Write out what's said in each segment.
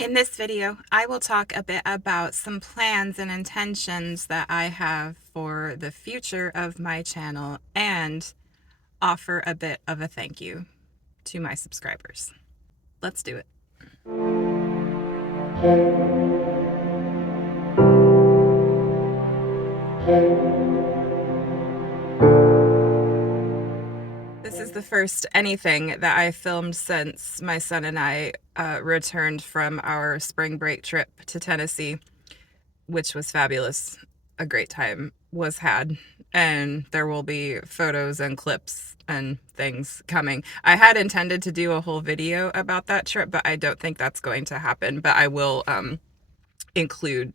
In this video, I will talk a bit about some plans and intentions that I have for the future of my channel and offer a bit of a thank you to my subscribers. Let's do it. This is the first anything that I filmed since my son and I returned from our spring break trip to Tennessee, which was fabulous. A great time was had, and there will be photos and clips and things coming. I had intended to do a whole video about that trip, but I don't think that's going to happen. But I will include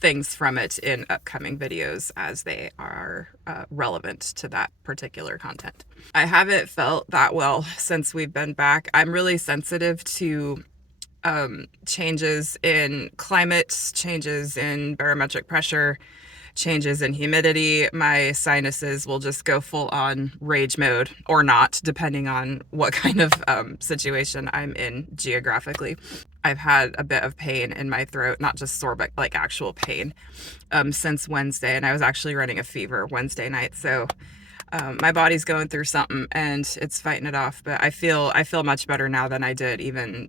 things from it in upcoming videos as they are relevant to that particular content. I haven't felt that well since we've been back. I'm really sensitive to changes in climate, changes in barometric pressure, changes in humidity. My sinuses will just go full on rage mode or not, depending on what kind of situation I'm in geographically. I've had a bit of pain in my throat, not just sore, but like actual pain since Wednesday. And I was actually running a fever Wednesday night. So my body's going through something and it's fighting it off, but I feel much better now than I did even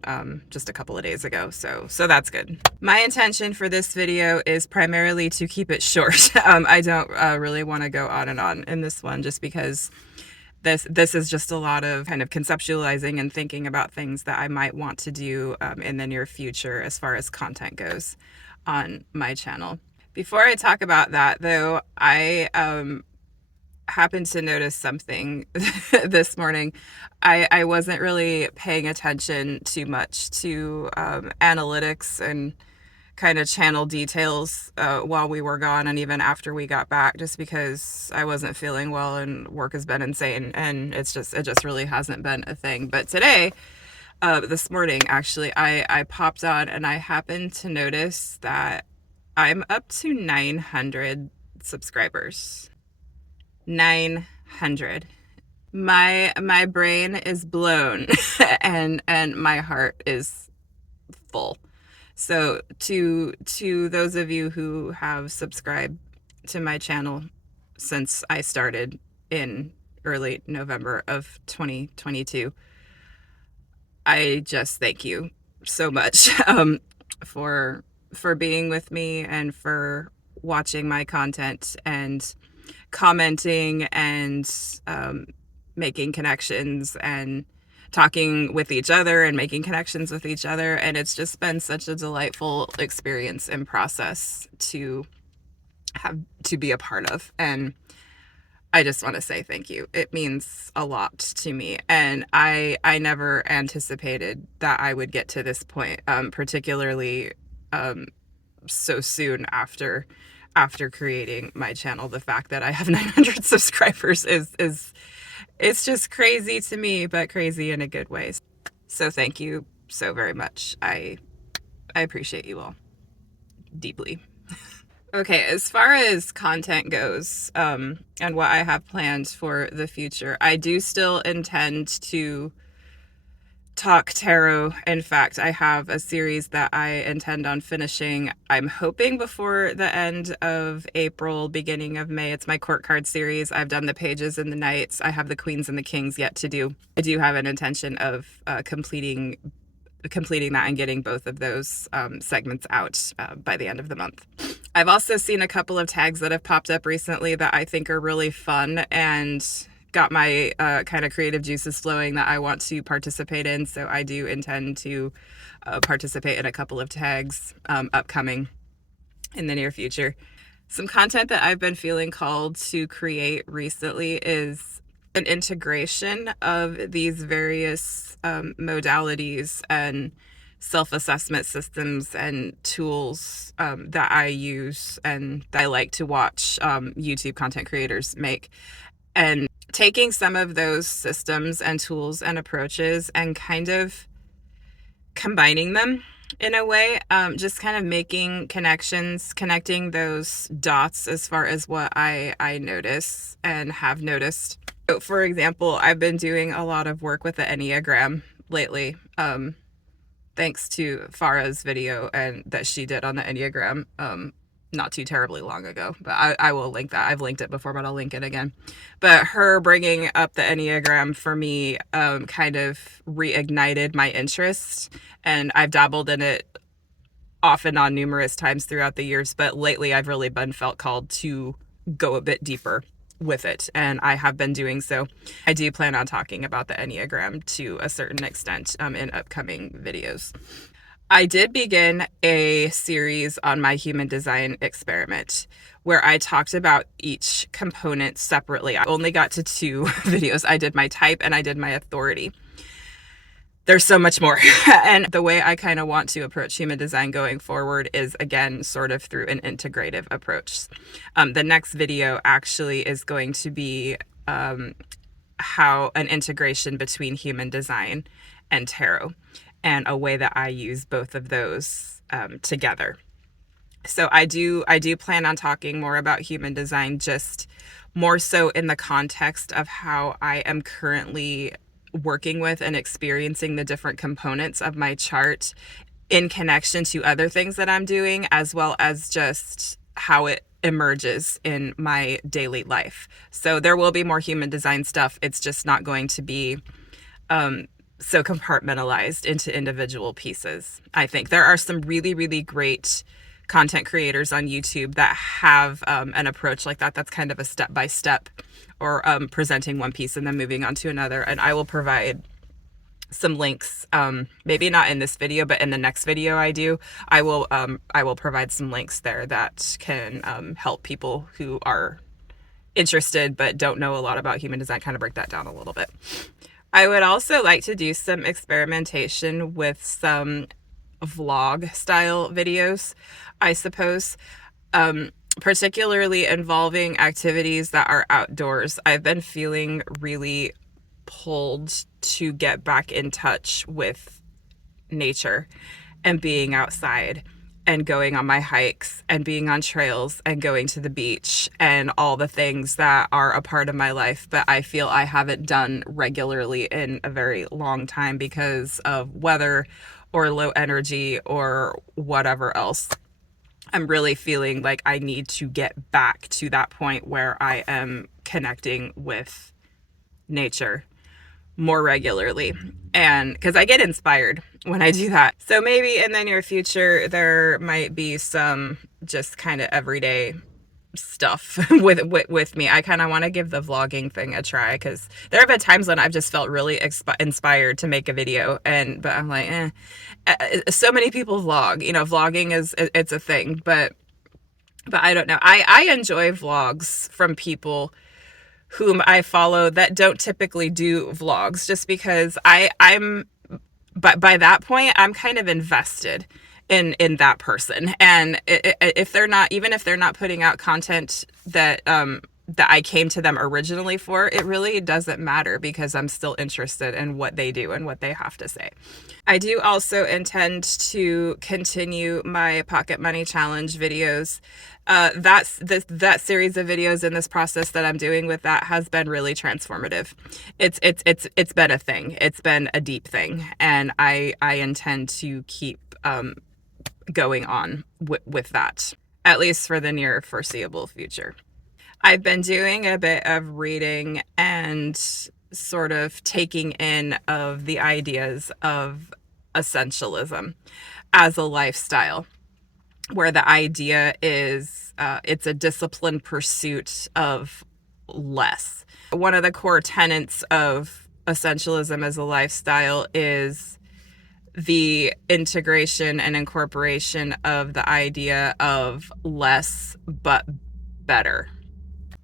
just a couple of days ago. So that's good. My intention for this video is primarily to keep it short. I don't really want to go on and on in this one just because this is just a lot of kind of conceptualizing and thinking about things that I might want to do in the near future as far as content goes on my channel. Before I talk about that though, I happened to notice something this morning. I wasn't really paying attention too much to analytics and kind of channel details while we were gone and even after we got back, just because I wasn't feeling well and work has been insane and it just really hasn't been a thing. But today, this morning actually, I popped on and I happened to notice that I'm up to 900 subscribers. 900. My brain is blown and my heart is full. So to those of you who have subscribed to my channel since I started in early November of 2022, I just thank you so much for being with me and for watching my content and commenting and making connections and talking with each other and making connections with each other. And it's just been such a delightful experience and process to be a part of. And I just want to say thank you. It means a lot to me. And I never anticipated that I would get to this point, particularly so soon after creating my channel. The fact that I have 900 subscribers is it's just crazy to me, but crazy in a good way. So thank you so very much. I appreciate you all deeply. Okay, as far as content goes, and what I have planned for the future, I do still intend to talk tarot. In fact, I have a series that I intend on finishing. I'm hoping before the end of April, beginning of May. It's my court card series. I've done the pages and the knights. I have the queens and the kings yet to do. I do have an intention of completing that and getting both of those segments out by the end of the month. I've also seen a couple of tags that have popped up recently that I think are really fun and got my kind of creative juices flowing that I want to participate in. So I do intend to participate in a couple of tags upcoming in the near future. Some content that I've been feeling called to create recently is an integration of these various modalities and self-assessment systems and tools that I use and that I like to watch YouTube content creators make, and taking some of those systems and tools and approaches and kind of combining them in a way, just kind of making connections, connecting those dots as far as what I notice and have noticed. So for example, I've been doing a lot of work with the Enneagram lately. thanks to Farah's video and that she did on the Enneagram not too terribly long ago. But I will link that. I've linked it before, but I'll link it again. But her bringing up the Enneagram for me kind of reignited my interest, and I've dabbled in it off and on numerous times throughout the years, but lately I've really been felt called to go a bit deeper with it, and I have been doing so. I do plan on talking about the Enneagram to a certain extent in upcoming videos. I did begin a series on my human design experiment where I talked about each component separately. I only got to 2 videos. I did my type and I did my authority. There's so much more. And the way I kind of want to approach human design going forward is, again, sort of through an integrative approach. The next video actually is going to be how an integration between human design and tarot, and a way that I use both of those together. So I do plan on talking more about human design, just more so in the context of how I am currently working with and experiencing the different components of my chart in connection to other things that I'm doing, as well as just how it emerges in my daily life. So there will be more human design stuff. It's just not going to be so compartmentalized into individual pieces. I think there are some really, really great content creators on YouTube that have an approach like that. That's kind of a step-by-step, or presenting one piece and then moving on to another. And I will provide some links, maybe not in this video, but in the next video I will provide some links there that can help people who are interested but don't know a lot about human design, kind of break that down a little bit. I would also like to do some experimentation with some vlog style videos, I suppose, particularly involving activities that are outdoors. I've been feeling really pulled to get back in touch with nature and being outside and going on my hikes and being on trails and going to the beach and all the things that are a part of my life, but I feel I haven't done regularly in a very long time because of weather or low energy or whatever else. I'm really feeling like I need to get back to that point where I am connecting with nature more regularly, and because I get inspired when I do that. So maybe in the near future there might be some just kind of everyday stuff with me. I kind of want to give the vlogging thing a try, because there have been times when I've just felt really inspired to make a video, but I'm like, so many people vlog, vlogging it's a thing, but I don't know. I enjoy vlogs from people whom I follow that don't typically do vlogs, just because but by that point I'm kind of invested in that person, and if they're not, even if they're not putting out content that I came to them originally for, it really doesn't matter, because I'm still interested in what they do and what they have to say. I do also intend to continue my Pocket Money Challenge videos. That series of videos in this process that I'm doing with that has been really transformative. It's been a thing. It's been a deep thing, and I intend to keep going on with that, at least for the near foreseeable future. I've been doing a bit of reading and sort of taking in of the ideas of essentialism as a lifestyle, where the idea is it's a disciplined pursuit of less. One of the core tenets of essentialism as a lifestyle is the integration and incorporation of the idea of less but better,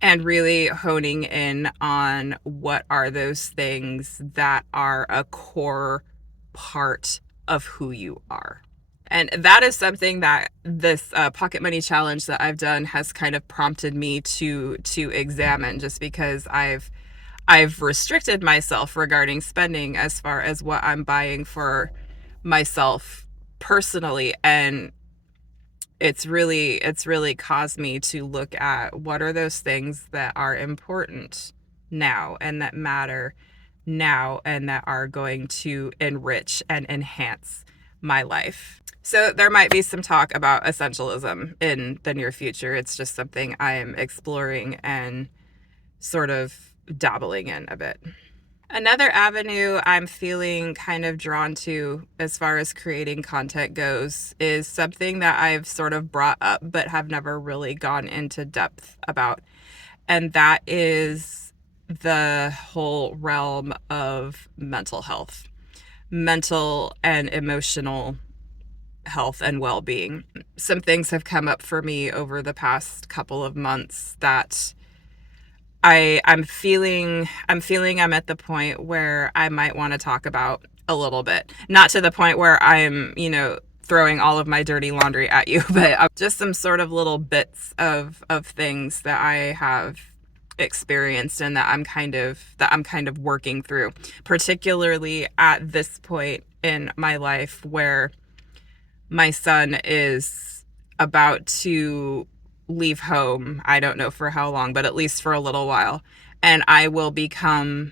and really honing in on what are those things that are a core part of who you are. And that is something that this Pocket Money Challenge that I've done has kind of prompted me to examine, just because I've restricted myself regarding spending as far as what I'm buying for myself personally, and it's really caused me to look at what are those things that are important now and that matter now and that are going to enrich and enhance my life. So there might be some talk about essentialism in the near future. It's just something I'm exploring and sort of dabbling in a bit. Another avenue I'm feeling kind of drawn to as far as creating content goes is something that I've sort of brought up but have never really gone into depth about. And that is the whole realm of mental health, mental and emotional health and well-being. Some things have come up for me over the past couple of months that I'm feeling I'm at the point where I might want to talk about a little bit. Not to the point where I'm, throwing all of my dirty laundry at you, but just some sort of little bits of things that I have experienced and that I'm kind of working through, particularly at this point in my life where my son is about to leave home. I don't know for how long, but at least for a little while. And I will become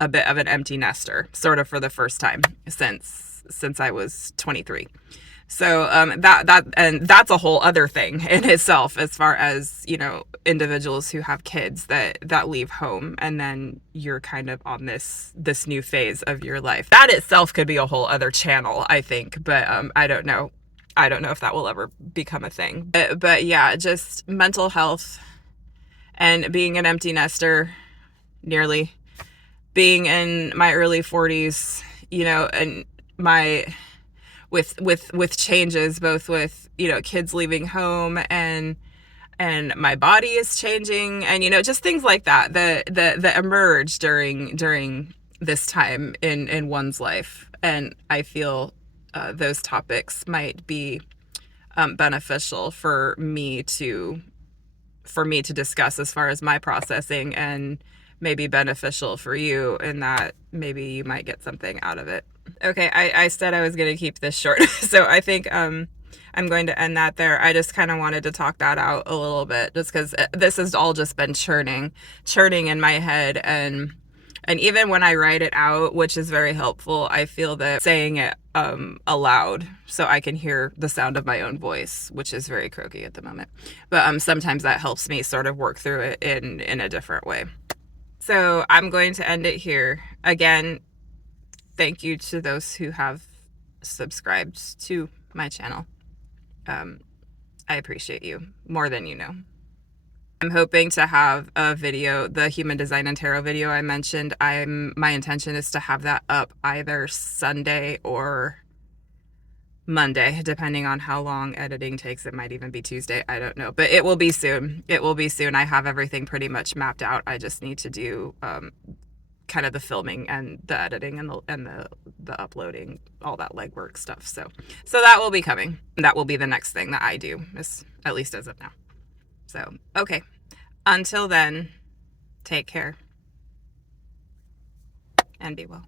a bit of an empty nester, sort of for the first time since I was 23. So that's a whole other thing in itself, as far as, individuals who have kids that leave home and then you're kind of on this new phase of your life. That itself could be a whole other channel, I think, but I don't know. I don't know if that will ever become a thing. But yeah, just mental health and being an empty nester, nearly being in my early 40s, and my with changes, both with, kids leaving home and my body is changing, and, just things like that emerge during this time in one's life. And I feel those topics might be beneficial for me to discuss as far as my processing, and maybe beneficial for you in that maybe you might get something out of it. Okay, I said I was going to keep this short, so I think I'm going to end that there. I just kind of wanted to talk that out a little bit, just because this has all just been churning in my head, and even when I write it out, which is very helpful, I feel that saying it aloud so I can hear the sound of my own voice, which is very croaky at the moment, but sometimes that helps me sort of work through it in a different way. So I'm going to end it here. Again, thank you to those who have subscribed to my channel. I appreciate you more than you know. I'm hoping to have a video, the Human Design and Tarot video I mentioned. My intention is to have that up either Sunday or Monday, depending on how long editing takes. It might even be Tuesday. I don't know, but it will be soon. It will be soon. I have everything pretty much mapped out. I just need to do kind of the filming and the editing and the uploading, all that legwork stuff. So that will be coming. That will be the next thing that I do, at least as of now. So, okay. Until then, take care and be well.